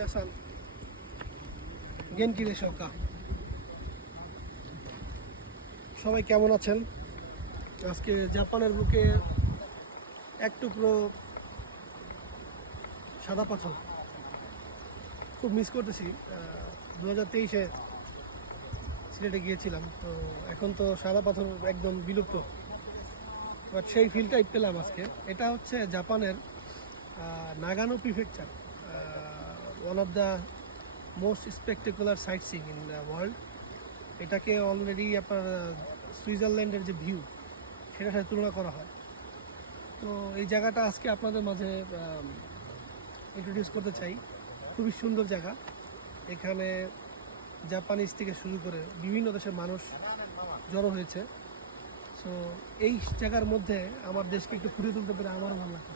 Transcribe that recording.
মিনাসান গেনকি রে শোকা। সবাই কেমন আছেন? আজকে জাপানের বুকে এক টুকরো সাদা পাথর খুব মিস করতেছি। 2023-এ সিলেটে গিয়েছিলাম, তো এখন তো সাদা পাথর একদম বিলুপ্ত, বাট সেই ফিলটাই পেলাম আজকে। এটা হচ্ছে জাপানের Nagano prefecture, one of the most spectacular sightseeing in the world. এটাকে অলরেডি আপনার সুইজারল্যান্ডের যে ভিউ সেটার সাথে তুলনা করা হয়। তো এই জায়গাটা আজকে আপনাদের মাঝে ইন্ট্রোডিউস করতে চাই। খুবই সুন্দর জায়গা। এখানে জাপানিজ থেকে শুরু করে বিভিন্ন দেশের মানুষ জড়ো হয়েছে। সো এই জায়গার মধ্যে আমার দেশকে একটু ফুটিয়ে তুলতে পেরে আমারও ভালো লাগছে।